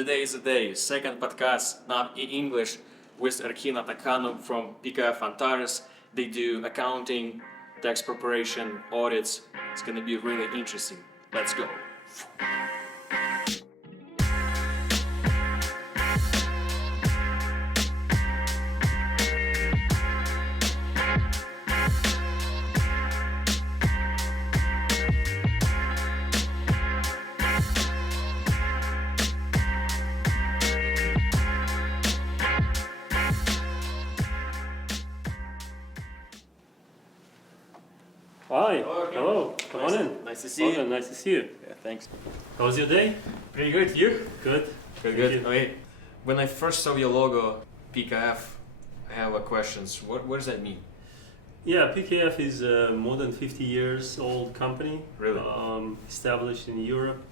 Today is the day, second podcast, now in English, with Erkin Atakhanov from PKF Antares. They do accounting, tax preparation, audits. It's gonna be really interesting. Let's go. Hi. Hello. Hello. Come on in. Nice to see you. Nice to see you. Yeah, thanks. How was your day? Pretty good. You? Good. Good. Thank you. Okay. When I first saw your logo, PKF, I have a questions. What does that mean? Yeah, PKF is a more than 50 years old company. Really? Established in Europe.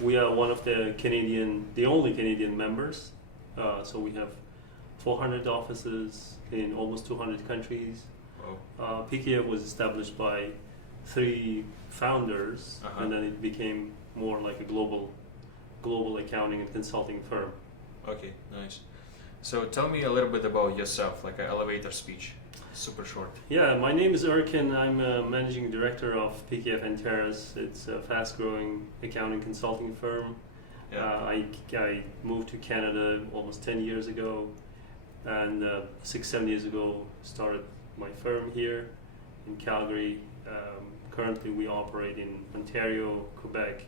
We are one of the only Canadian members. So we have 400 offices in almost 200 countries. PKF was established by 3 founders, and then it became more like a global accounting and consulting firm. Okay, nice. So tell me a little bit about yourself, like an elevator speech, super short. Yeah, my name is Erkin. I'm a managing director of PKF Antares. It's a fast-growing accounting consulting firm. Yeah. I moved to Canada almost 10 years ago, and 6-7 years ago started my firm here in Calgary. Currently we operate in Ontario, Quebec,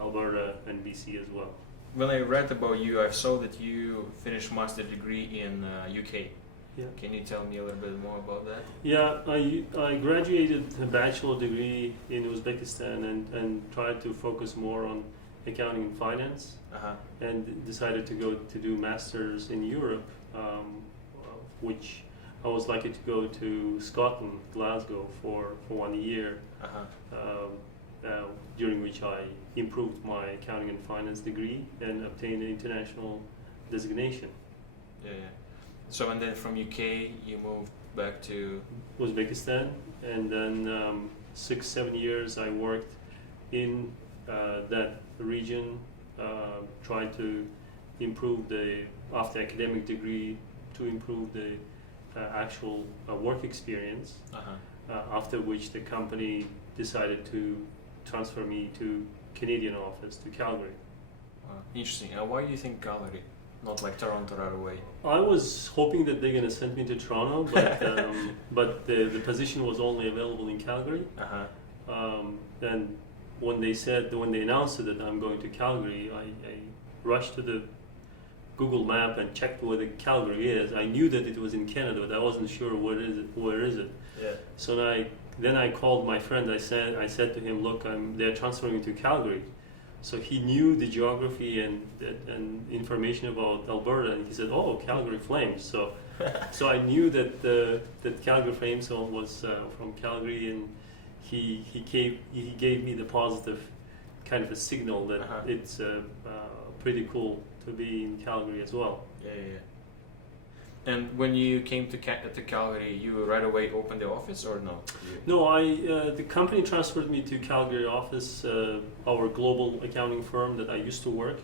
Alberta, and BC as well. When I read about you, I saw that you finished master degree in UK. Yeah. Can you tell me a little bit more about that? Yeah, I graduated a bachelor degree in Uzbekistan and tried to focus more on accounting and finance, and decided to go to do masters in Europe, which I was lucky to go to Scotland, Glasgow for 1 year, during which I improved my accounting and finance degree and obtained an international designation. Yeah. So and then from UK you moved back to Uzbekistan, and then 6-7 years I worked in that region, trying to improve after academic degree, to improve the actual work experience, after which the company decided to transfer me to Canadian office, to Calgary. Interesting. Why do you think Calgary, not like Toronto right away? I was hoping that they're going to send me to Toronto, but the position was only available in Calgary. And when they announced it that I'm going to Calgary, I rushed to the Google Map and checked where the Calgary is. I knew that it was in Canada, but I wasn't sure where is it. Yeah. So then I called my friend. I said to him, "Look, they're transferring me to Calgary." So he knew the geography and information about Alberta, and he said, "Oh, Calgary Flames." So I knew that Calgary Flames was from Calgary, and he gave me the positive kind of a signal that it's pretty cool to be in Calgary as well. Yeah. And when you came to Calgary, you right away opened the office or no? No, the company transferred me to Calgary office, our global accounting firm that I used to work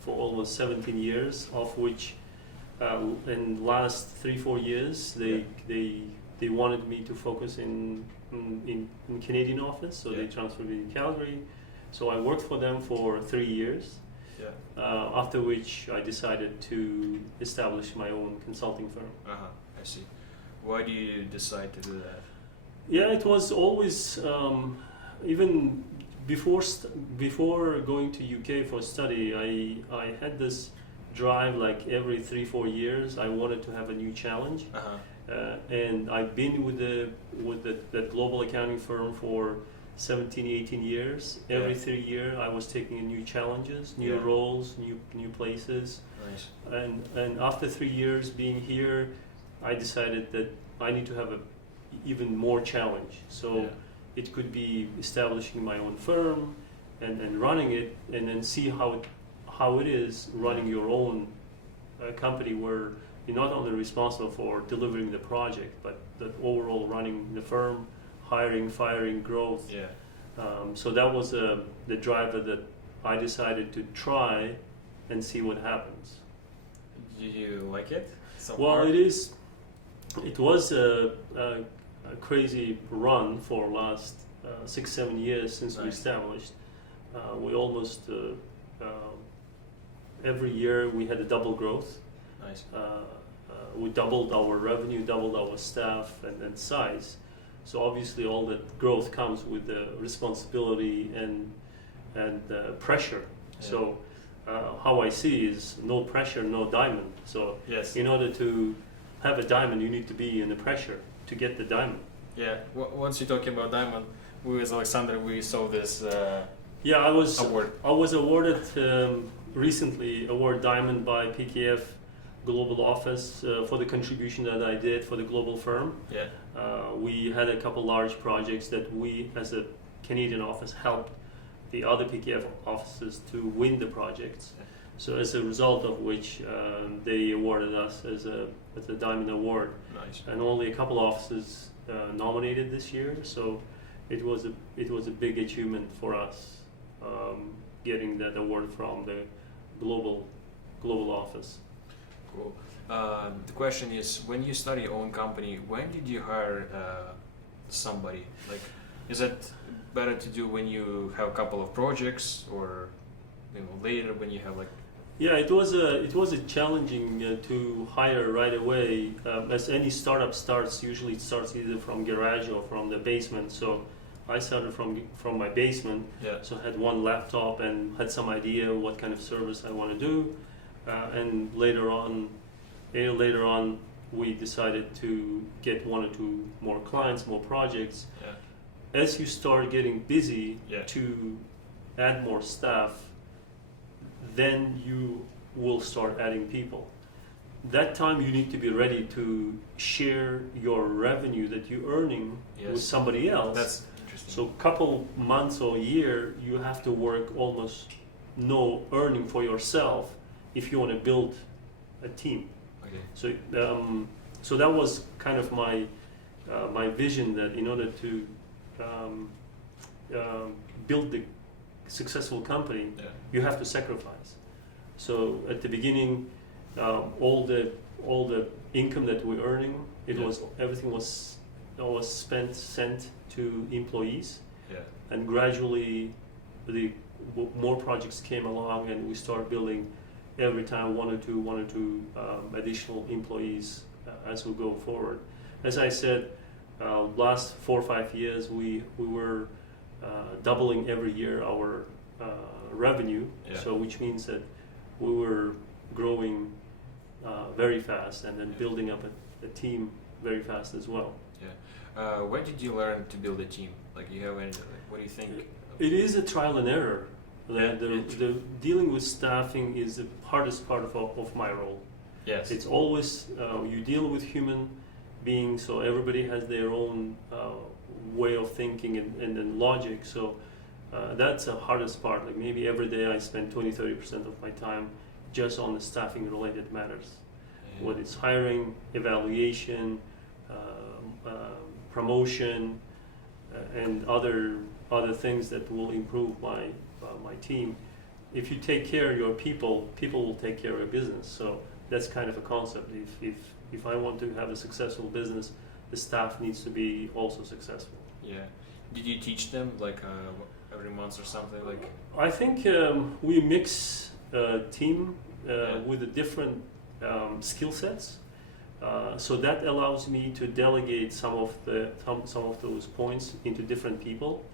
for almost 17 years, of which in the last 3-4 years they wanted me to focus in Canadian office, so they transferred me to Calgary. So I worked for them for 3 years. After which I decided to establish my own consulting firm. I see. Why do you decide to do that? Yeah, it was always, even before going to UK for study, I had this drive, like every 3-4 years I wanted to have a new challenge. And I've been with that global accounting firm for 17-18 years. Every 3 years I was taking new challenges, new roles, new places. Nice. And after 3 years being here, I decided that I need to have even more challenge. So it could be establishing my own firm and running it, and then see how it is running your own company, where you're not only responsible for delivering the project, but the overall running the firm, hiring, firing, growth. So that was the driver that I decided to try and see what happens. Do you like it so Well, far? it was a crazy run for last 6-7 years since we Nice. established. We almost every year we had a double growth. Nice. We doubled our revenue, doubled our staff and size. So obviously all that growth comes with the responsibility and pressure. Yeah. So how I see is no pressure, no diamond. So Yes. in order to have a diamond, you need to be in the pressure to get the diamond. Yeah. Once you're talking about diamond, we with Alexander, we saw this Yeah, I was award. awarded recently award diamond by PKF Global Office for the contribution that I did for the global firm. Yeah. We had a couple large projects that we, as a Canadian office, helped the other PKF offices to win the projects. Yeah. So as a result of which, they awarded us as a diamond award. Nice. And only a couple offices nominated this year. So it was a big achievement for us, getting that award from the global office. Cool. The question is, when you start your own company, when did you hire somebody? Like, is it better to do when you have a couple of projects, or later when you have like? Yeah, it was a challenging to hire right away. As any startup starts, usually it starts either from garage or from the basement. So I started from my basement. Yeah. So I had one laptop and had some idea what kind of service I want to do. And later on, we decided to get 1 or 2 more clients, more projects. Yeah. As you start getting busy Yeah. to add more staff, then you will start adding people. That time you need to be ready to share your revenue that you're earning with Yes. somebody else. That's interesting. So couple months or a year, you have to work almost no earning for yourself if you want to build a team. Okay. So that was kind of my vision, that in order to build the successful company, Yeah. you have to sacrifice. So at the beginning, all the income that we're earning, Yeah. everything was sent to employees, Yeah. and gradually more projects came along, and we started building every time one or two additional employees as we go forward. As I said, last 4 or 5 years we were doubling every year our revenue. Yeah. So which means that we were growing very fast, and then Yeah. building up a team very fast as well. Yeah. When did you learn to build a team? Like, you have any? Like, what do you think? It is a trial and error. Yeah. The dealing with staffing is the hardest part of my role. Yes. It's always you deal with human beings, so everybody has their own way of thinking and logic. So that's the hardest part. Like maybe every day I spend 20-30% of my time just on the staffing related matters. Yeah. Whether it's hiring, evaluation, promotion, and other things that will improve my team. If you take care of your people, people will take care of your business. So that's kind of a concept. If I want to have a successful business, the staff needs to be also successful. Yeah. Did you teach them like every month or something like? I think we mix team Yeah. with the different skill sets. So that allows me to delegate some of those points into different people.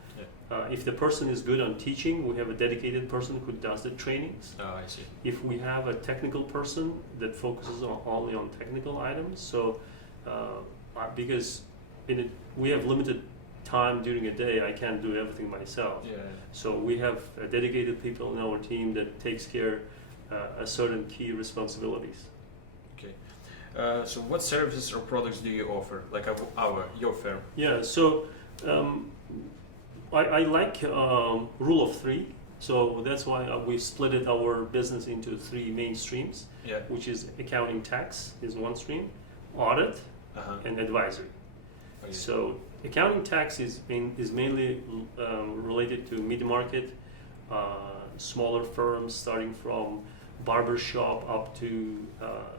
Yeah. If the person is good on teaching, we have a dedicated person who does the trainings. Oh, I see. If we have a technical person that focuses only on technical items, so because we have limited time during a day, I can't do everything myself. Yeah. So we have dedicated people in our team that takes care of certain key responsibilities. Okay. So what services or products do you offer? Like your firm? Yeah. So I like rule of 3. So that's why we split our business into 3 main streams, Yeah. which is accounting tax is one stream, audit, and advisory. Okay. So accounting tax is mainly related to mid-market, smaller firms starting from barber shop up to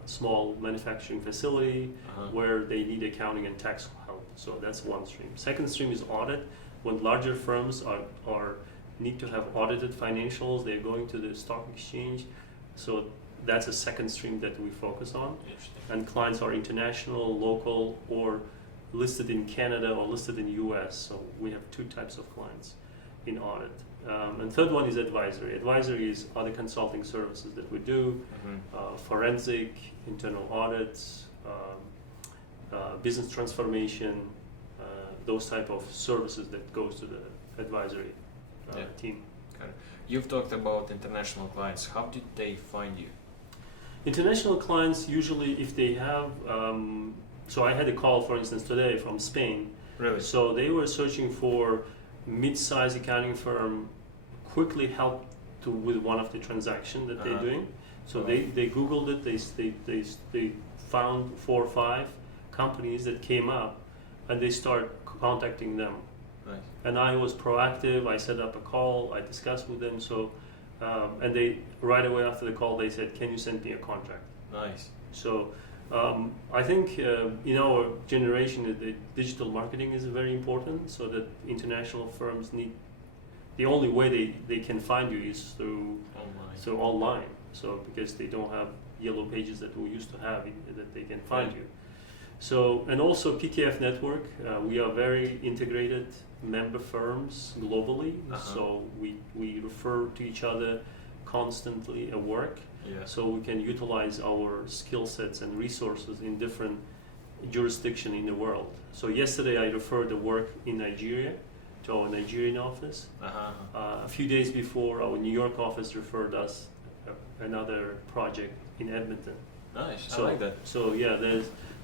small manufacturing facility where they need accounting and tax help. So that's one stream. Second stream is audit. When larger firms are need to have audited financials, they're going to the stock exchange. So that's a second stream that we focus on. And clients are international, local, or listed in Canada or listed in US. So we have two types of clients in audit. And third one is advisory. Advisory is other consulting services that we do, forensic, internal audits, business transformation, those type of services that goes to the advisory team. Okay. You've talked about international clients. How did they find you? International clients usually, if they have, so I had a call, for instance, today from Spain. Really? So they were searching for mid-size accounting firm, quickly help with one of the transactions that they're doing. So they Googled it. They found 4 or 5 companies that came up, and they start contacting them. Nice. And I was proactive. I set up a call. I discussed with them. So, and they right away after the call they said, "Can you send me a contract?" Nice. So, I think in our generation, the digital marketing is very important. So that international firms need, the only way they can find you is through online. So because they don't have yellow pages that we used to have that they can find you. So, and also PKF network, we are very integrated member firms globally. So we refer to each other constantly at work. So we can utilize our skill sets and resources in different jurisdictions in the world. So yesterday I referred the work in Nigeria to our Nigerian office. A few days before, our New York office referred us another project in Edmonton. Nice, so, I like that. So yeah,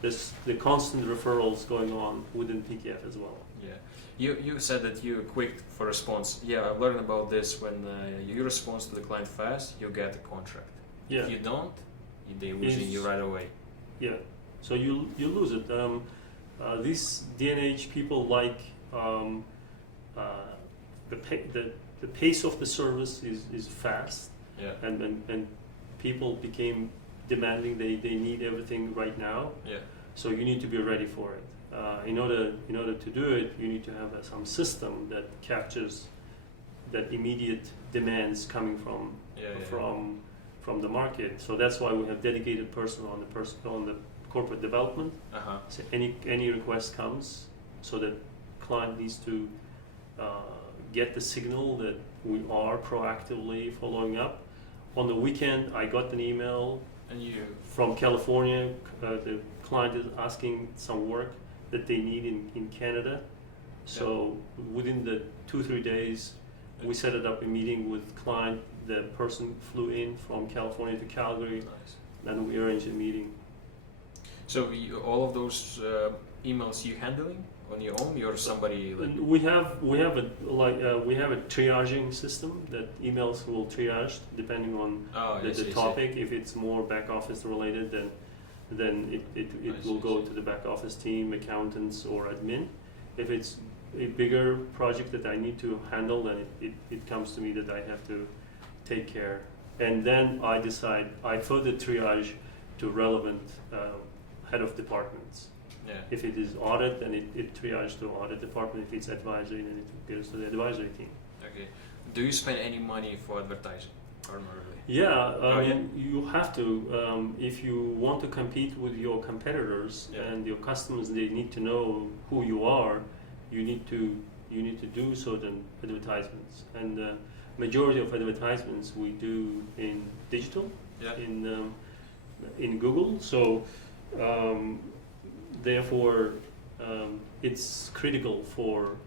there's the constant referrals going on within PKF as well. Yeah, you said that you're quick for response. Yeah, I've learned about this. When you respond to the client fast, you get a contract. Yeah. If you don't, they losing you right away. Yeah, so you lose it. These D&H people like the pace of the service is fast. Yeah. And people became demanding. They need everything right now. Yeah. So you need to be ready for it. In order to do it, you need to have some system that captures that immediate demands coming from the market. So that's why we have dedicated person on the corporate development. So any request comes, so that client needs to get the signal that we are proactively following up. On the weekend, I got an email from California. The client is asking some work that they need in Canada. So within the 2-3 days, we set it up a meeting with client. The person flew in from California to Calgary, and we arranged a meeting. So all of those emails you handling on your own, or somebody? We have a triaging system that emails will triage depending on the topic. If it's more back office related, then it will go to the back office team, accountants or admin. If it's a bigger project that I need to handle, then it comes to me that I have to take care. And then I further triage to relevant head of departments. Yeah. If it is audit, then it triage to audit department. If it's advisory, then it goes to the advisory team. Okay. Do you spend any money for advertising, or not really? Yeah, you have to. If you want to compete with your competitors and your customers, they need to know who you are. You need to do certain advertisements, and majority of advertisements we do in digital, in Google. So therefore, it's critical for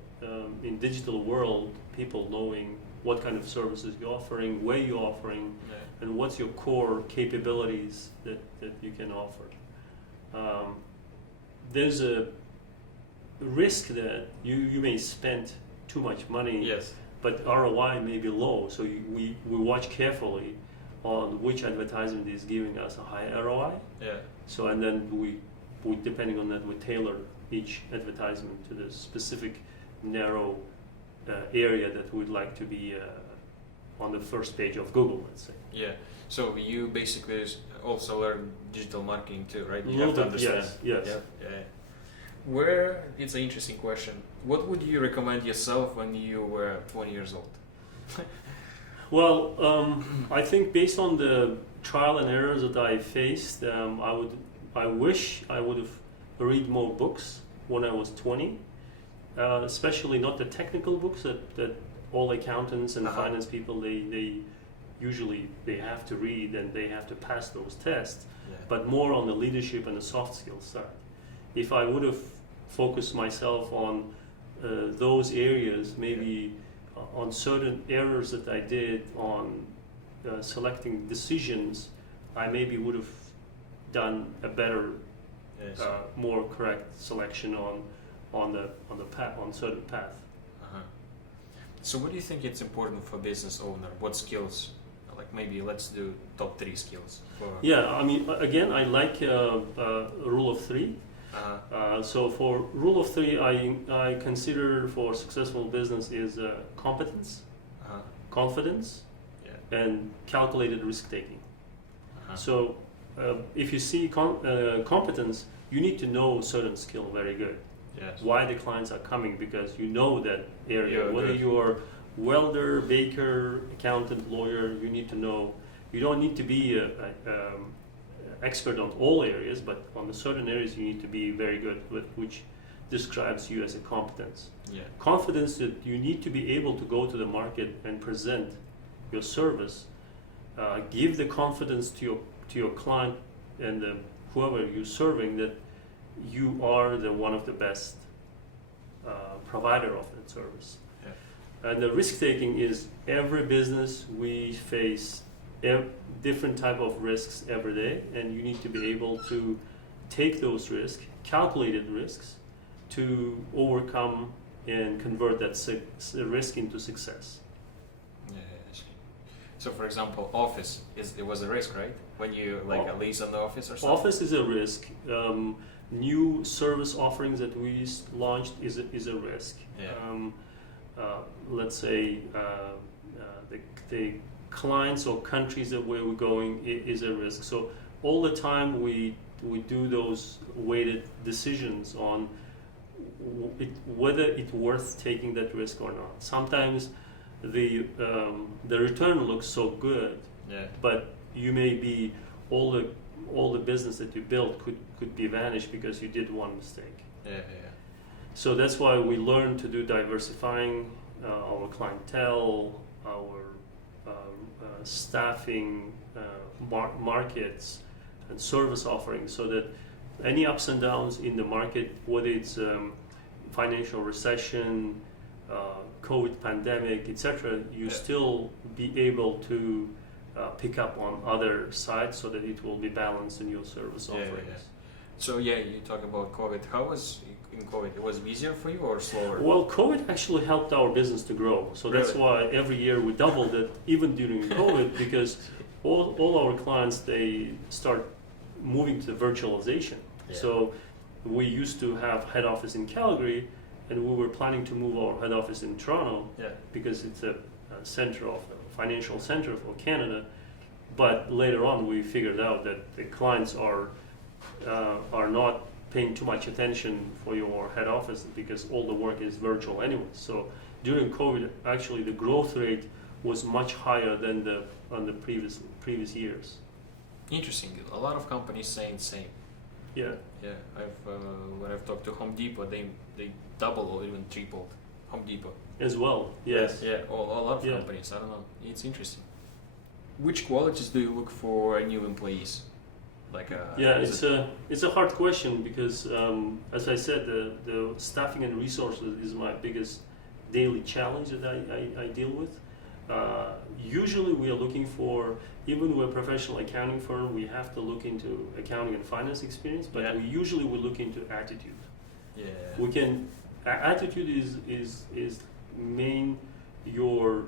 in digital world people knowing what kind of services you're offering, where you're offering, and what's your core capabilities that you can offer. There's a risk that you may spend too much money, but ROI may be low. So we watch carefully on which advertisement is giving us a high ROI. So and then we depending on that, we tailor each advertisement to the specific narrow area that we'd like to be on the first page of Google, let's say. Yeah. So you basically also learn digital marketing too, right? You Little have to bit, understand. yes. Yeah. Where, it's an interesting question. What would you recommend yourself when you were 20 years old? Well, I think based on the trial and errors that I faced, I wish I would have read more books when I was 20, especially not the technical books that all accountants and finance people they usually they have to read and they have to pass those tests, but more on the leadership and the soft skills side. If I would have focused myself on those areas, maybe on certain errors that I did on selecting decisions, I maybe would have done a better, more correct selection on the path, on certain path. So what do you think it's important for business owner? What skills? Like maybe let's do top 3 skills. Yeah, I mean, again, I like rule of 3. So for rule of 3, I consider for successful business is competence, confidence, and calculated risk taking. So if you see competence, you need to know certain skill very good. Why the clients are coming, because you know that area. Whether you're welder, baker, accountant, lawyer, you need to know. You don't need to be expert on all areas, but on the certain areas you need to be very good with, which describes you as a competence. Confidence, that you need to be able to go to the market and present your service, give the confidence to your client and whoever you're serving that you are the one of the best provider of that service. And the risk taking is every business we face different type of risks every day, and you need to be able to take those risks, calculated risks, to overcome and convert that risk into success. So for example, office, it was a risk, right? When you a lease on the office or something? Office is a risk. New service offerings that we launched is a risk. Let's say the clients or countries that where we're going is a risk. So all the time we do those weighted decisions on whether it's worth taking that risk or not. Sometimes the return looks so good, but you may be all the business that you built could be vanished because you did one mistake. So that's why we learn to do diversifying our clientele, our staffing, markets, and service offerings, so that any ups and downs in the market, whether it's financial recession, COVID pandemic, etc., you still be able to pick up on other sides so that it will be balanced in your service offerings. So you talk about COVID. How was in COVID? It was easier for you or slower? Well, COVID actually helped our business to grow. So that's why every year we doubled it, even during COVID, because all our clients, they start moving to virtualization. So we used to have head office in Calgary, and we were planning to move our head office in Toronto because it's a financial center for Canada. But later on, we figured out that the clients are not paying too much attention for your head office because all the work is virtual anyway. So during COVID, actually the growth rate was much higher than on the previous years. Interesting. A lot of companies saying the same. When I've talked to Home Depot, they doubled or even tripled. Home Depot as well. Yes. A lot of companies. I don't know. It's interesting. Which qualities do you look for new employees? It's a hard question because as I said, the staffing and resources is my biggest daily challenge that I deal with. Usually we are looking for, even with a professional accounting firm, we have to look into accounting and finance experience, but we usually look into attitude. We can, attitude is main your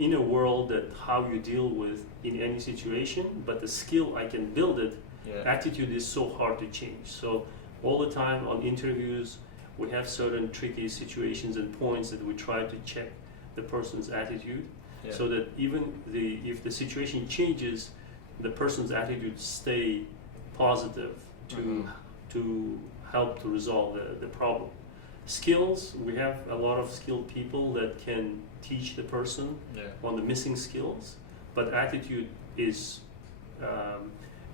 inner world, that how you deal with in any situation, but the skill I can build it. Attitude is so hard to change. So all the time on interviews we have certain tricky situations and points that we try to check the person's attitude. Yeah. so that even if the situation changes, the person's attitude stay positive to help to resolve the problem. Skills, we have a lot of skilled people that can teach the person on the missing skills, but attitude is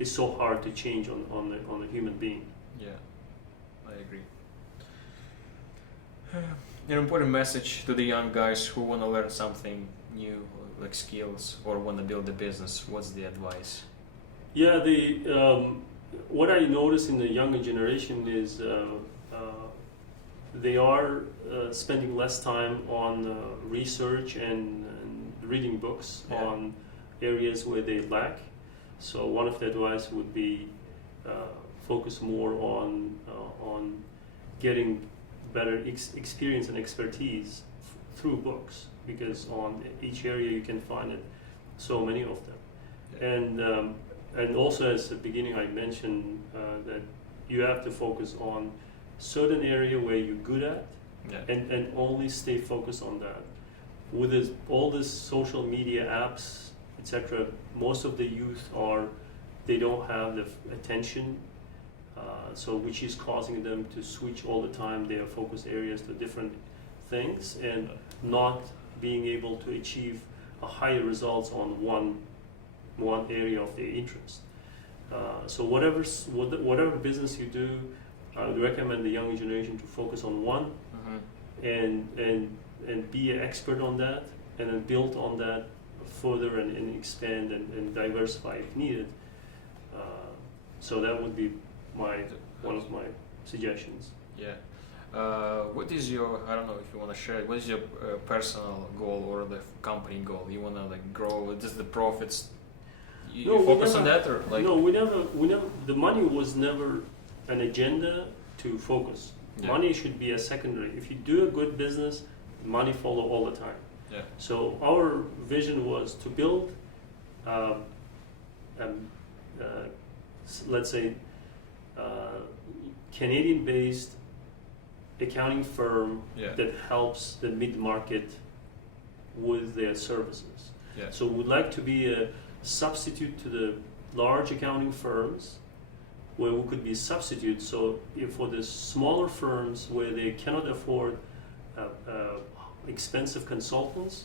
so hard to change on the human being. Yeah, I agree. An important message to the young guys who want to learn something new, like skills, or want to build a business. What's the advice? Yeah, what I notice in the younger generation is they are spending less time on research and reading books on areas where they lack. So one of the advice would be focus more on getting better experience and expertise through books, because on each area you can find it, so many of them. And also, as the beginning I mentioned that you have to focus on certain area where you're good at, and only stay focused on that. With all these social media apps, etc., most of the youth they don't have the attention, so which is causing them to switch all the time their focus areas to different things and not being able to achieve a higher results on one area of their interest. So whatever business you do, I would recommend the younger generation to focus on one and be an expert on that, and then build on that further and expand and diversify if needed. So that would be one of my suggestions. Yeah. What is your, I don't know if you want to share it, what is your personal goal or the company goal? You want to like grow, just the profits? You focus on that, or like? No, we never, the money was never an agenda to focus. Money should be a secondary. If you do a good business, money follow all the time. Yeah. So our vision was to build, let's say, Canadian-based accounting firm that helps the mid-market with their services. Yeah. So we'd like to be a substitute to the large accounting firms, where we could be a substitute. So if for the smaller firms where they cannot afford expensive consultants,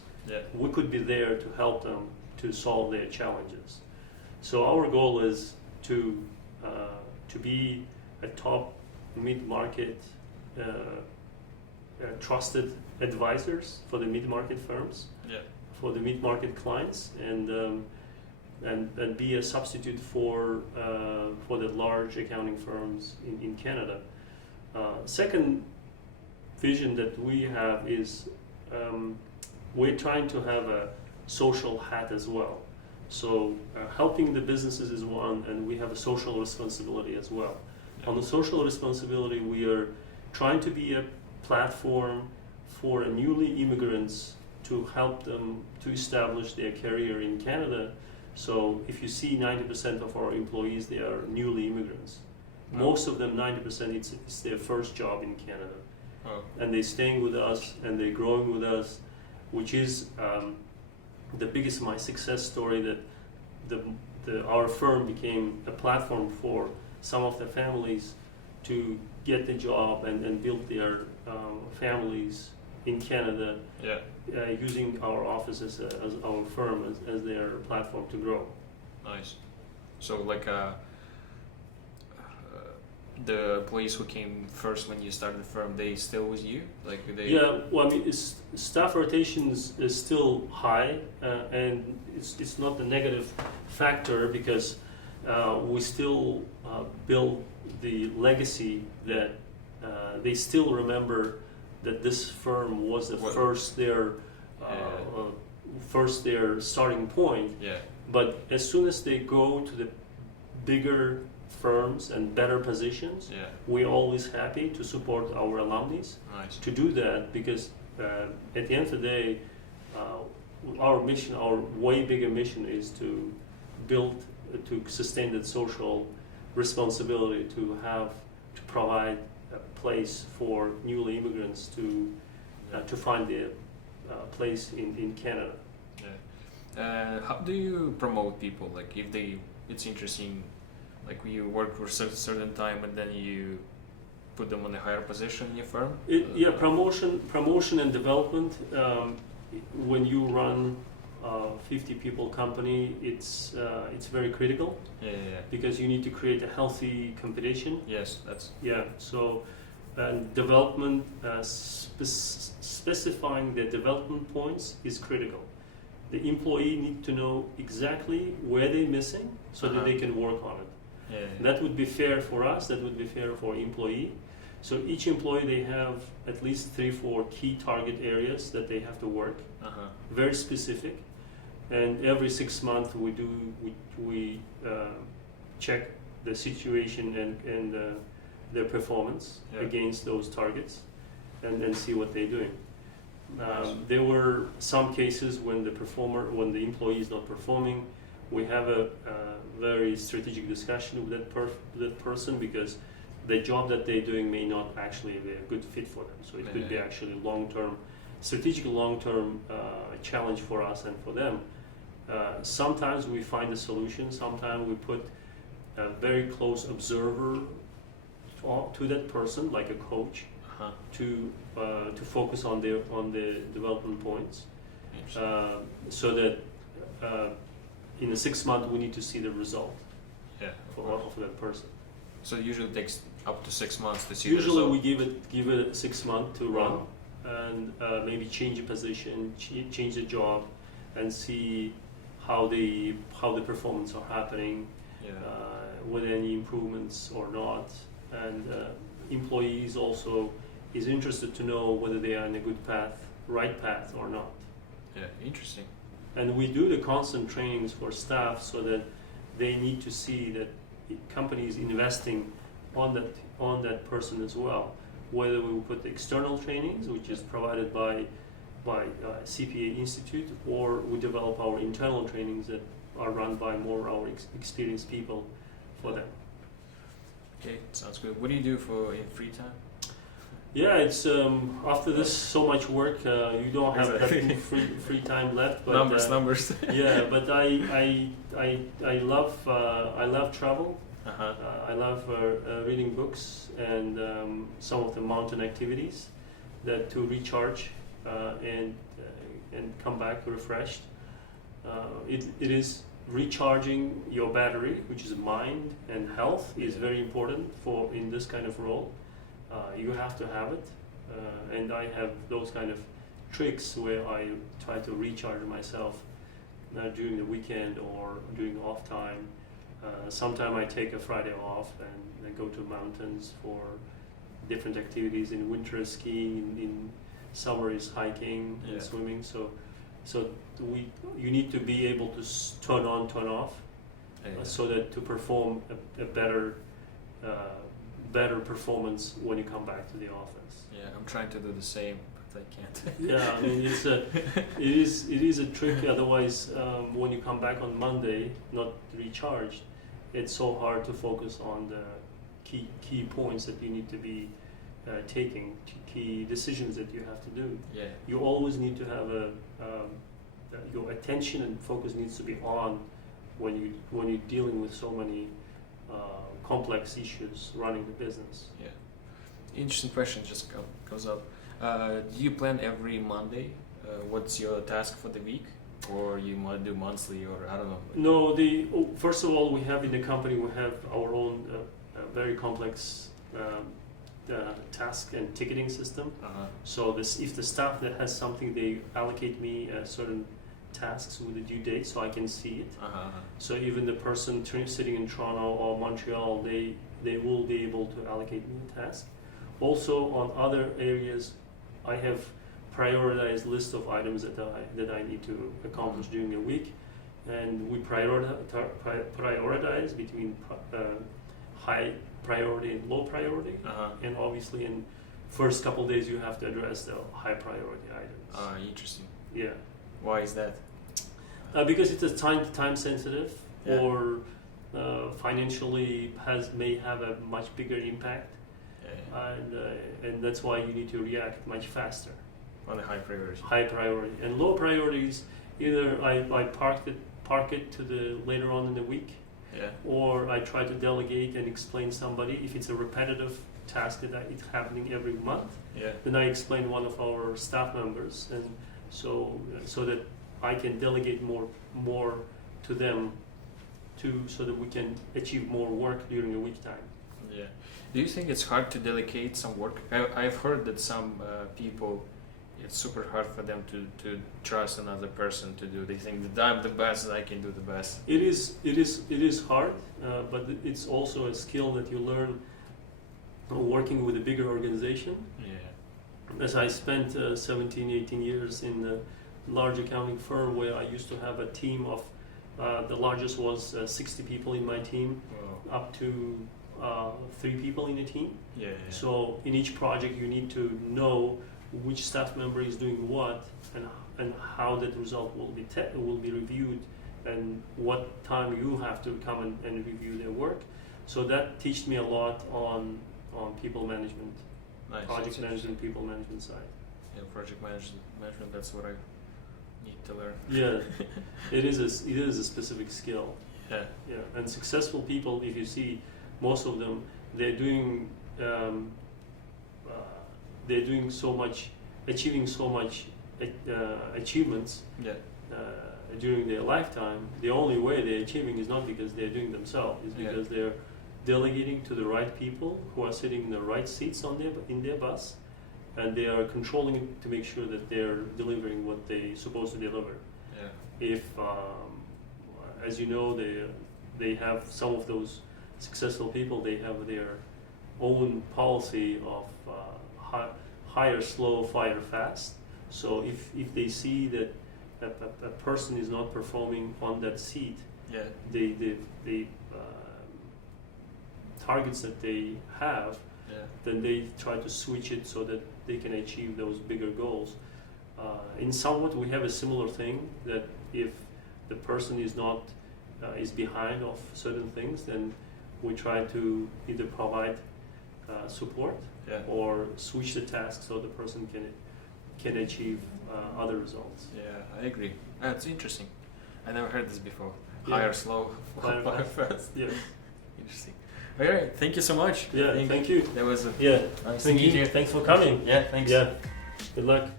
we could be there to help them to solve their challenges. So our goal is to be a top mid-market trusted advisors for the mid-market firms, for the mid-market clients, and be a substitute for the large accounting firms in Canada. Second vision that we have is we're trying to have a social hat as well. So helping the businesses is one, and we have a social responsibility as well. On the social responsibility, we are trying to be a platform for newly immigrants to help them to establish their career in Canada. So if you see 90% of our employees, they are newly immigrants. Most of them, 90%, it's their first job in Canada. And they're staying with us and they're growing with us, which is the biggest my success story, that our firm became a platform for some of the families to get the job and build their families in Canada, using our office as our firm as their platform to grow. Nice. So like the employees who came first when you started the firm, they still with you? Like they? Yeah, well, I mean, staff rotations is still high, and it's not a negative factor, because we still build the legacy that they still remember that this firm was the first their starting point. But as soon as they go to the bigger firms and better positions, we're always happy to support our alumni to do that, because at the end of the day, our mission, our way bigger mission, is to build, to sustain that social responsibility, to provide a place for newly immigrants to find their place in Canada. How do you promote people? Like if it's interesting, like you work for a certain time and then you put them on a higher position in your firm? Promotion and development. When you run a 50 people company, it's very critical. Yeah. Because you need to create a healthy competition. Yes, that's. Yeah. So, development, specifying the development points is critical. The employee need to know exactly where they're missing so that they can work on it. Yeah. That would be fair for us. That would be fair for employee. So each employee, they have at least 3-4 key target areas that they have to work. Very specific. And every 6 months we check the situation and their performance against those targets, and see what they're doing. There were some cases when the employee is not performing, we have a very strategic discussion with that person, because the job that they're doing may not actually be a good fit for them. So it could be actually strategic long-term challenge for us and for them. Sometimes we find a solution. Sometimes we put a very close observer to that person, like a coach, to focus on the development points, so that in a 6 months we need to see the result of that person. So it usually takes up to 6 months to see Usually the result. we give it 6 months to run, and maybe change a position, change the job, and see how the performance are happening, with any improvements or not. And employees also is interested to know whether they are in a good path, right path or not. Yeah, interesting. And we do the constant trainings for staff so that they need to see that company is investing on that person as well. Whether we put the external trainings, which is provided by CPA Institute, or we develop our internal trainings that are run by more our experienced people for them. Okay, sounds good. What do you do in free time? Yeah, it's after this so much work, you don't have that free time left. But, numbers. Yeah, but I love travel. I love reading books and some of the mountain activities to recharge and come back refreshed. It is recharging your battery, which is mind and health, is very important in this kind of role. You have to have it, and I have those kind of tricks where I try to recharge myself during the weekend or during off time. Sometimes I take a Friday off and go to mountains for different activities. In winter, skiing. In summer is hiking and swimming. So you need to be able to turn on, turn off, so that to perform a better performance when you come back to the office. Yeah, I'm trying to do the same, but I can't. Yeah, I mean it is a trick. Otherwise, when you come back on Monday not recharged, it's so hard to focus on the key points that you need to be taking, key decisions that you have to do. Yeah. You always need to have your attention and focus needs to be on when you're dealing with so many complex issues running the business. Yeah. Interesting question just goes up. Do you plan every Monday? What's your task for the week? Or you might do monthly, or I don't know? No, first of all, we have in the company, we have our own very complex task and ticketing system. So if the staff that has something, they allocate me certain tasks with a due date so I can see it. So even the person sitting in Toronto or Montreal, they will be able to allocate me a task. Also on other areas, I have prioritized list of items that I need to accomplish during a week, and we prioritize between high priority and low priority. And obviously in first couple of days you have to address the high priority items. Interesting. Yeah. Why is that? Because it's a time sensitive, or financially may have a much bigger impact, and that's why you need to react much faster. On the high priority. High priority and low priorities Either I park it to the later on in the week, Yeah. or I try to delegate and explain somebody. If it's a repetitive task that it's happening every month, Yeah. then I explain one of our staff members, and so that I can delegate more to them, so that we can achieve more work during the week time. Yeah. Do you think it's hard to delegate some work? I've heard that some people, it's super hard for them to trust another person to do. They think that I'm the best, I can do the best. It is hard, but it's also a skill that you learn working with a bigger organization. Yeah. As I spent 17, 18 years in a large accounting firm where I used to have a team of, the largest was 60 people in my team, Wow. up to 3 people in the team. Yeah. So in each project you need to know which staff member is doing what, and how that result will be reviewed, and what time you have to come and review their work. So that taught me a lot on people management, Nice. project management, people management side. Yeah, project management. That's what I need to learn. Yeah, it is a specific skill. Yeah. Yeah, and successful people, if you see, most of them, they're doing so much, achieving so much achievements Yeah. during their lifetime. The only way they're achieving is not because they're doing themselves, it's Yeah. because they're delegating to the right people who are sitting in the right seats in their bus, and they are controlling it to make sure that they're delivering what they're supposed to deliver. Yeah. If, as you know, they have some of those successful people, they have their own policy of hire slow, fire fast. So if they see that a person is not performing on that seat, Yeah. the targets that they have, Yeah. then they try to switch it so that they can achieve those bigger goals. In somewhat, we have a similar thing, that if the person is not is behind of certain things, then we try to either provide support, Yeah. or switch the task so the person can achieve other results. Yeah, I agree. That's interesting. I never heard this before. Yeah. Hire slow, Fire fire fast. Yes. Interesting. All right. Thank you so much. Yeah. Thank you. That was a Yeah. nice Thank to meet you. you. Thanks for coming. Yeah. Thanks. Yeah. Good luck.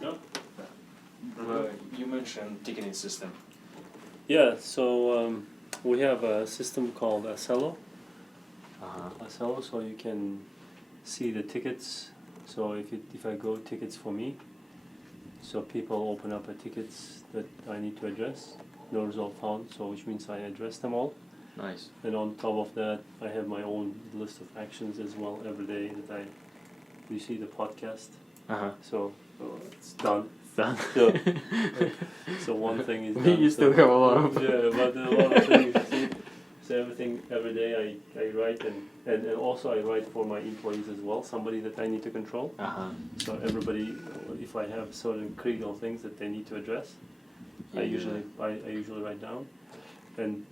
No? You mentioned ticketing system. Yeah, so we have a system called Acello. Acello, so you can see the tickets. So if I go tickets for me, so people open up a tickets that I need to address, no result found, so which means I address them all. Nice. And on top of that, I have my own list of actions as well every day that you see the podcast. So it's done. Done. So one thing is done. You still have a lot of. Yeah, but a lot of things. So everything every day I write, and also I write for my employees as well, somebody that I need to control. So everybody, if I have certain critical things that they need to address, I usually write down, and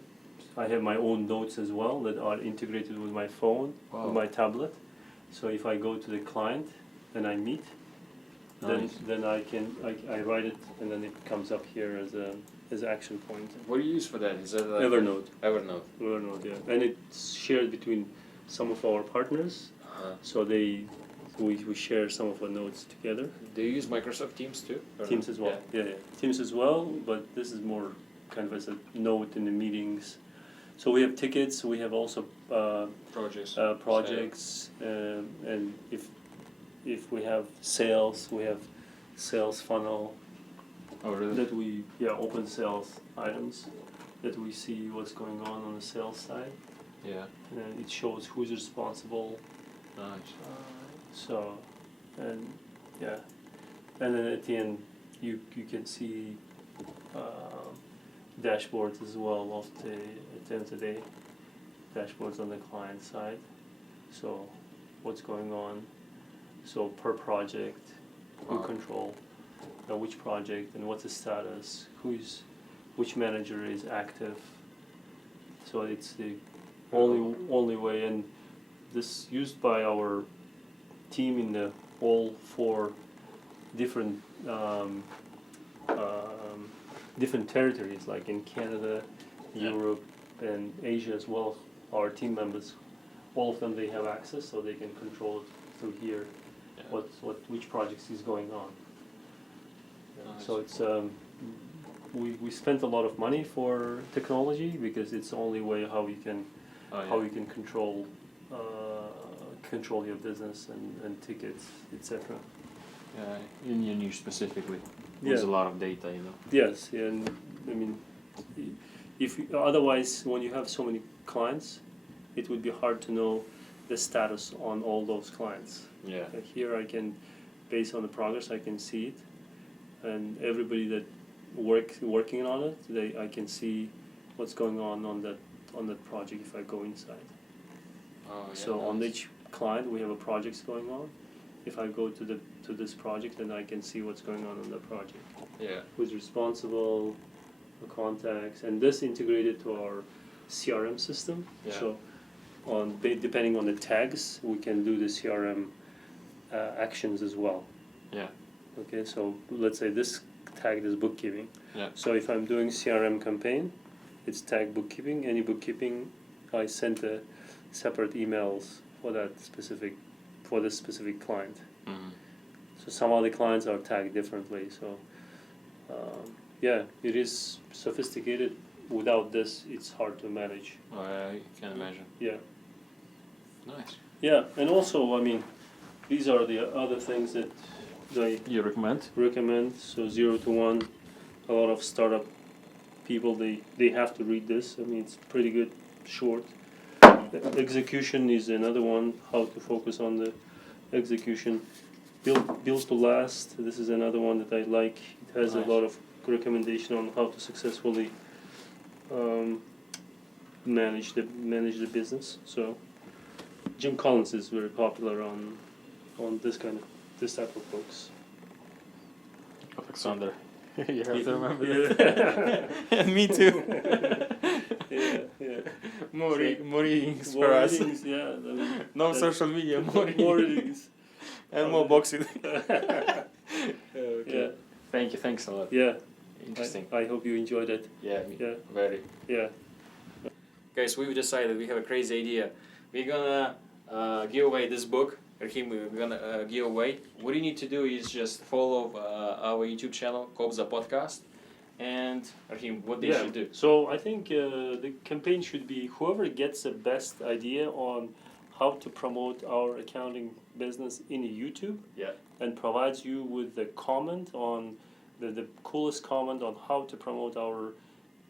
I have my own notes as well that are integrated with my phone, with my tablet. So if I go to the client and I meet, then I write it, and then it comes up here as an action point. What do you use for that? Is that Evernote. Evernote. Yeah, and it's shared between some of our partners. So we share some of our notes together. Do you use Microsoft Teams too? Or Teams no? as well. Yeah. Teams as well, but this is more kind of as a note in the meetings. So we have tickets. We have also projects, and if we have sales, we have sales funnel. Oh, really? That we open sales items, that we see what's going on the sales side, Yeah. and then it shows who's responsible. Nice. And then at the end you can see dashboards as well of at the end of the day, dashboards on the client side. So what's going on? So per project, who control which project and what's the status, which manager is active. So it's the only way, and this used by our team in the all 4 different different territories, like in Canada, Europe, and Asia as well. Our team members, all of them, they have access, so they can control it through here. Which projects is going on. Nice. So it's we spent a lot of money for technology because it's the only way how we can control your business and tickets, etc. In your niche specifically, Yeah. there's a lot of data, you know. Yes, and I mean, otherwise, when you have so many clients, it would be hard to know the status on all those clients. Yeah. Here I can, based on the progress, I can see it, and everybody that working on it, I can see what's going on that project if I go inside. So on each client we have a projects going on. If I go to this project, then I can see what's going on the project. Yeah. Who's responsible, the contacts, and this integrated to our CRM system. Yeah. So depending on the tags, we can do the CRM actions as well. Yeah. Okay, so let's say this tag is bookkeeping. Yeah. So if I'm doing CRM campaign, it's tag bookkeeping. Any bookkeeping, I send separate emails for this specific client. Mm-hmm. So some of the clients are tagged differently. So yeah, it is sophisticated. Without this, it's hard to manage. I can imagine. Yeah. Nice. Yeah, and also, I mean, these are the other things that You recommend? So 0 to 1, a lot of startup people, they have to read this. I mean, it's pretty good, short. Execution is another one, how to focus on the execution. Build to last, this is another one that I like. It has Nice. a lot of recommendation on how to successfully manage the business. So Jim Collins is very popular on this type of books. Alexander. You have to remember Yeah. that. And me too. Yeah. More readings for More us. readings, yeah. No social media, more readings. More readings. And more boxing. Okay. Yeah. Thanks a lot. Yeah. Interesting. I hope you enjoyed it. Yeah, Yeah. very. Yeah. Guys, we've decided we have a crazy idea. We're gonna give away this book. Erkin, we're gonna give away. What you need to do is just follow our YouTube channel, Kobzza Podcast. And Erkin, what they should do. So I think the campaign should be whoever gets the best idea on how to promote our accounting business in YouTube. Yeah. And provides you with the comment on the coolest comment on how to promote our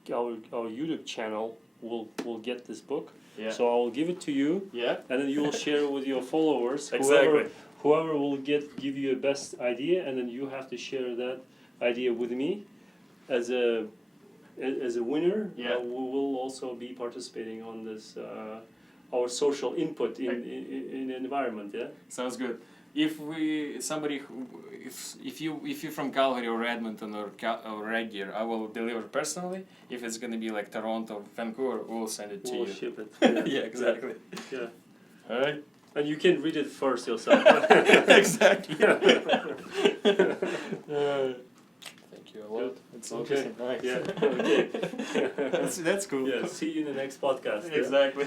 YouTube channel will get this book. Yeah. So I will give it to you. Yeah. And then you will share it with your followers. Exactly. Whoever will give you a best idea, and then you have to share that idea with me as a winner. Yeah. We will also be participating on this our social input in the environment. Yeah. Sounds good. If you're from Calgary or Edmonton or Red Deer, I will deliver personally. If it's gonna be like Toronto, Vancouver, we'll send it to you. We'll ship it. Yeah, exactly. Yeah. All right. And you can read it first yourself. Exactly. Thank you a lot. It's Okay. interesting. Nice. Yeah. Okay. That's cool. Yeah. See you in the next podcast. Yeah? Exactly.